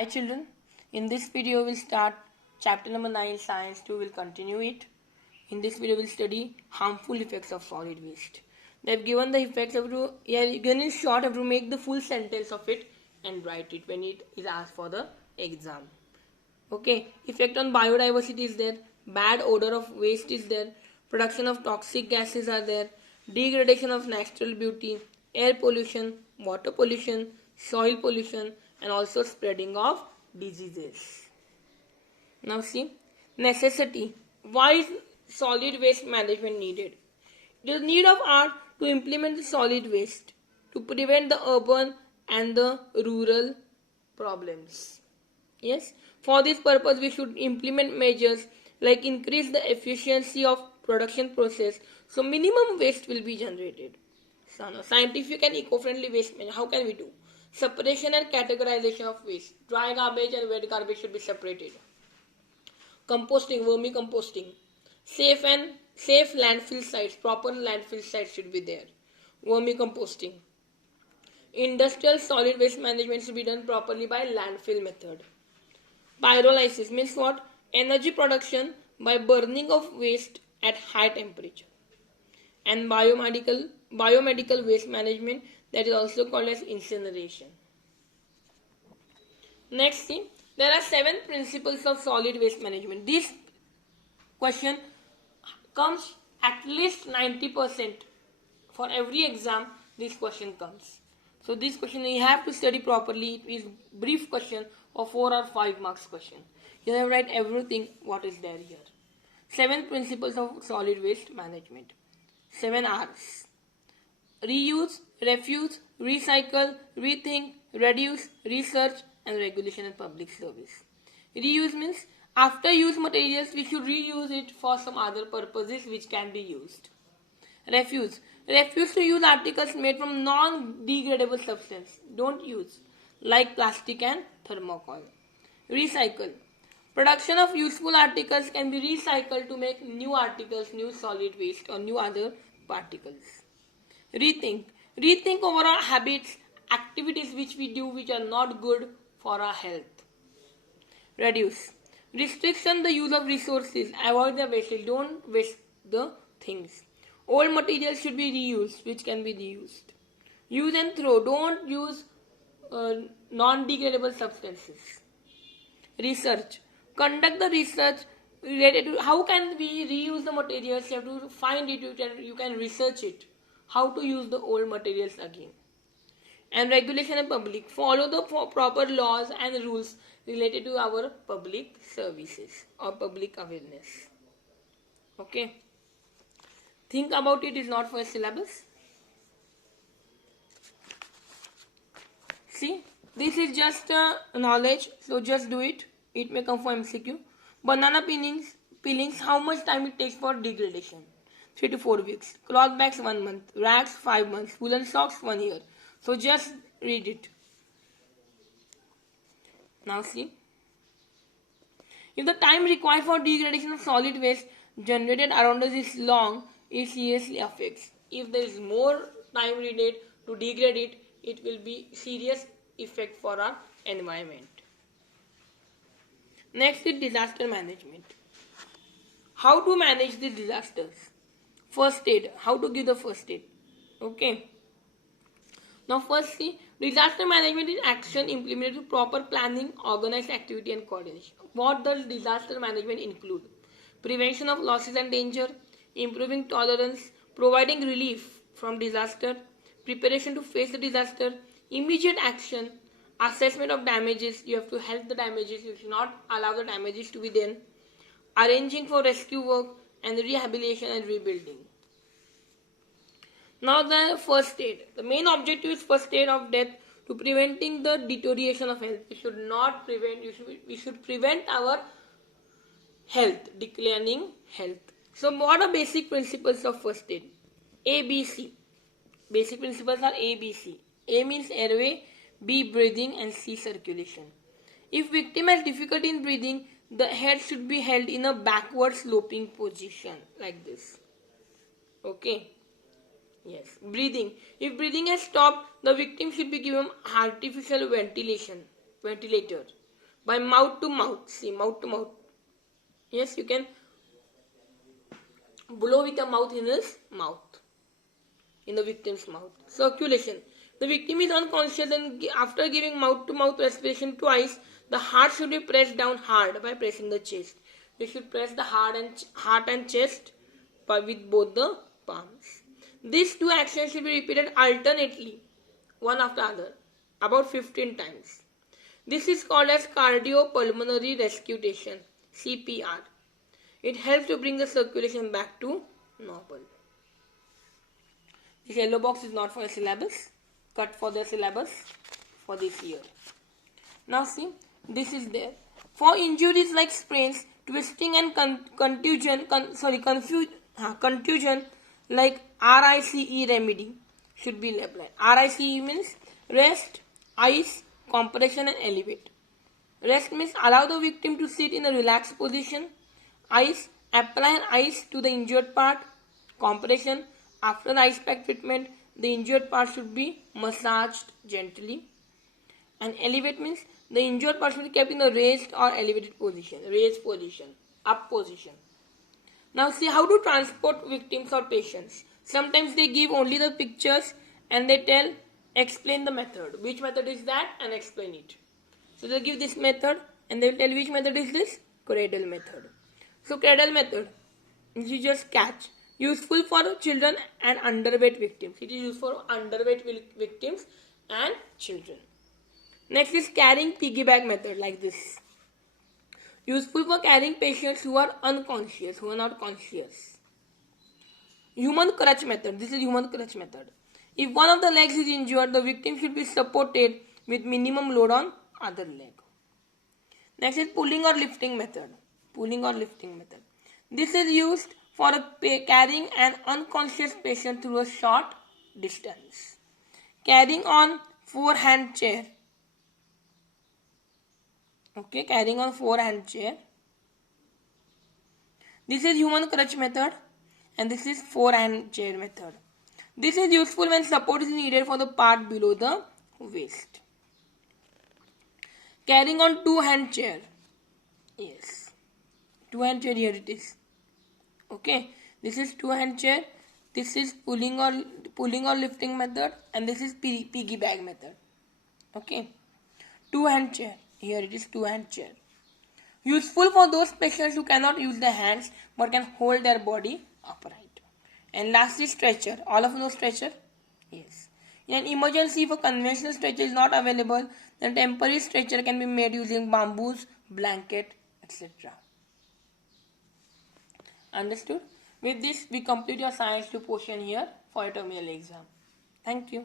Hi children, in this video we'll start chapter number 9 science 2, we'll continue it. In this video we'll study harmful effects of solid waste. They've given the effects of given in short, have to make the full sentence of it and write it when it is asked for the exam. Okay, effect on biodiversity is there, bad odor of waste is there, production of toxic gases are there, degradation of natural beauty, air pollution, water pollution, soil pollution, and also spreading of diseases. Now see, necessity. Why is solid waste management needed? It is need of art to implement the solid waste to prevent the urban and the rural problems. Yes, for this purpose we should implement measures like increase the efficiency of production process so minimum waste will be generated. So now, scientific and eco-friendly waste management, how can we do? Separation and categorization of waste. Dry garbage and wet garbage should be separated. Composting, vermicomposting. Safe landfill sites, proper landfill sites should be there. Vermicomposting. Industrial solid waste management should be done properly by landfill method. Pyrolysis means what? Energy production by burning of waste at high temperature. And biomedical waste management, that is also called as incineration. Next thing, there are 7 principles of solid waste management. This question comes at least 90% for every exam. This question comes. So this question you have to study properly. It is brief question or 4 or 5 marks question. You have to write everything what is there here. 7 principles of solid waste management. 7 R's. Reuse, refuse, recycle, rethink, reduce, research, and regulation and public service. Reuse means after use materials we should reuse it for some other purposes which can be used. Refuse. Refuse to use articles made from non-degradable substance. Don't use like plastic and thermocol. Recycle. Production of useful articles can be recycled to make new articles, new solid waste or new other particles. Rethink. Rethink over our habits, activities which we do which are not good for our health. Reduce. Restriction the use of resources. Avoid the wastage. Don't waste the things. Old materials should be reused which can be reused. Use and throw. Don't use non-degradable substances. Research. Conduct the research related to how can we reuse the materials. You have to find it. You can research it. How to use the old materials again. And regulation and public. Follow the proper laws and rules related to our public services or public awareness. Okay. Think about it is not for a syllabus. See, this is just knowledge, so just do it. It may come for MCQ. Banana peelings, how much time it takes for degradation? 3 to 4 weeks. Cloth bags 1 month. Rags 5 months. Woolen socks 1 year. So just read it. Now see. If the time required for degradation of solid waste generated around us is long, it seriously affects. If there is more time needed to degrade it, it will be serious effect for our environment. Next is disaster management. How to manage the disasters? First aid. How to give the first aid? Okay. Now firstly, disaster management is action implemented through proper planning, organized activity and coordination. What does disaster management include? Prevention of losses and danger, improving tolerance, providing relief from disaster, preparation to face the disaster, immediate action, assessment of damages. You have to help the damages. You should not allow the damages to be done. Arranging for rescue work and rehabilitation and rebuilding. Now the first aid. The main objective is first aid of death to preventing the deterioration of health. We should not prevent. We should prevent our health, declining health. So what are basic principles of first aid? A, B, C. Basic principles are A, B, C. A means airway, B breathing and C circulation. If victim has difficulty in breathing, the head should be held in a backward sloping position like this. Okay. Yes. Breathing. If breathing has stopped, the victim should be given artificial ventilator. by mouth to mouth. See, mouth to mouth. Yes, you can blow with your mouth in his mouth, in the victim's mouth. Circulation. The victim is unconscious and after giving mouth to mouth respiration twice, the heart should be pressed down hard by pressing the chest. You should press the heart and chest with both the palms. These two actions should be repeated alternately, one after other, about 15 times. This is called as cardiopulmonary resuscitation, CPR. It helps to bring the circulation back to normal. This yellow box is not for the syllabus, cut for the syllabus for this year. Now see, this is there. For injuries like sprains, twisting and contusion like RICE remedy should be applied. RICE means rest, ice, compression and elevate. Rest means allow the victim to sit in a relaxed position. Ice, apply an ice to the injured part. Compression, after the ice pack treatment, the injured part should be massaged gently. And elevate means the injured part should be kept in a raised or elevated position, up position. Now see how to transport victims or patients. Sometimes they give only the pictures and they explain the method. Which method is that and explain it. So they give this method and they will tell which method is this? Cradle method. So cradle method, you just catch. Useful for children and underweight victims. It is used for underweight victims and children. Next is carrying piggyback method like this. Useful for carrying patients who are unconscious, who are not conscious. Human crutch method. This is human crutch method. If one of the legs is injured, the victim should be supported with minimum load on other leg. Next is pulling or lifting method. This is used for carrying an unconscious patient through a short distance. Carrying on 4-hand chair. Okay, carrying on 4-hand chair. This is human crutch method and this is 4-hand chair method. This is useful when support is needed for the part below the waist. Carrying on 2-hand chair. Yes, 2-hand chair, here it is. Okay, this is 2-hand chair. This is pulling or lifting method and this is piggyback method. Okay, 2-hand chair. Here it is 2-hand chair. Useful for those patients who cannot use their hands but can hold their body upright. And lastly, stretcher. All of you know stretcher? Yes. In an emergency, if a conventional stretcher is not available, then temporary stretcher can be made using bamboos, blanket, etc. Understood? With this, we complete your science 2 portion here for your terminal exam. Thank you.